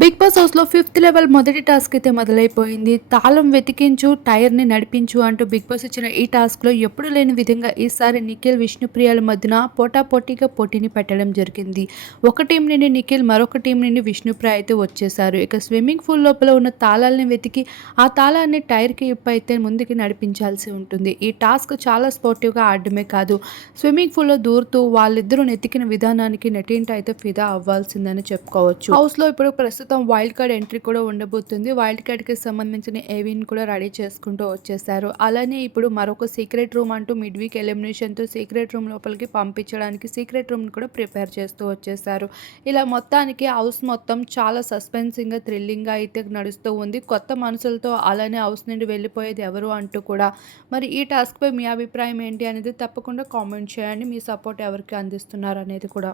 Big boss హౌస్లో fifth level మొదటి task అయితే మొదలైపోయింది. తాళం వెతికించు టైర్ని నడిపించు అంటూ బిగ్ బాస్ ఇచ్చిన ఈ టాస్క్లో ఎప్పుడు లేని విధంగా ఈసారి నిఖిల్ విష్ణుప్రియాల మధ్యన పోటాపోటీగా పోటీని పెట్టడం జరిగింది. ఒక టీం నుండి నిఖిల్ మరొక టీం నుండి విష్ణుప్రియ అయితే వచ్చేసారు ఇక స్విమ్మింగ్ పూల్ లోపల ఉన్న తాళాలని వెతికి ఆ తాళాన్ని టైర్కి ఇప్పు అయితే ముందుకి నడిపించాల్సి ఉంటుంది. ఈ టాస్క్ చాలా స్పోర్టివ్గా ఆడడమే కాదు స్విమ్మింగ్ పూల్లో దూరుతూ వాళ్ళిద్దరూ నెతికిన విధానానికి నటింట అయితే ఫిదా అవ్వాల్సిందని చెప్పుకోవచ్చు. హౌస్లో ఇప్పుడు ప్రస్తుతం ప్రస్తుతం వైల్డ్ కార్డ్ ఎంట్రీ కూడా ఉండబోతుంది. వైల్డ్ కార్డ్కి సంబంధించిన ఏవిన్ కూడా రెడీ చేసుకుంటూ వచ్చేసారు. అలానే ఇప్పుడు మరొక సీక్రెట్ రూమ్ అంటూ మిడ్ వీక్ ఎలిమినేషన్తో సీక్రెట్ రూమ్ లోపలికి పంపించడానికి సీక్రెట్ రూమ్ని కూడా ప్రిపేర్ చేస్తూ వచ్చేసారు. ఇలా మొత్తానికి హౌస్ మొత్తం చాలా సస్పెన్సింగ్గా థ్రిల్లింగ్గా అయితే నడుస్తూ ఉంది. కొత్త మనుషులతో అలానే హౌస్ నుండి వెళ్ళిపోయేది ఎవరు అంటూ కూడా. మరి ఈ టాస్క్పై మీ అభిప్రాయం ఏంటి అనేది తప్పకుండా కామెంట్ చేయండి. మీ సపోర్ట్ ఎవరికి అందిస్తున్నారు అనేది కూడా.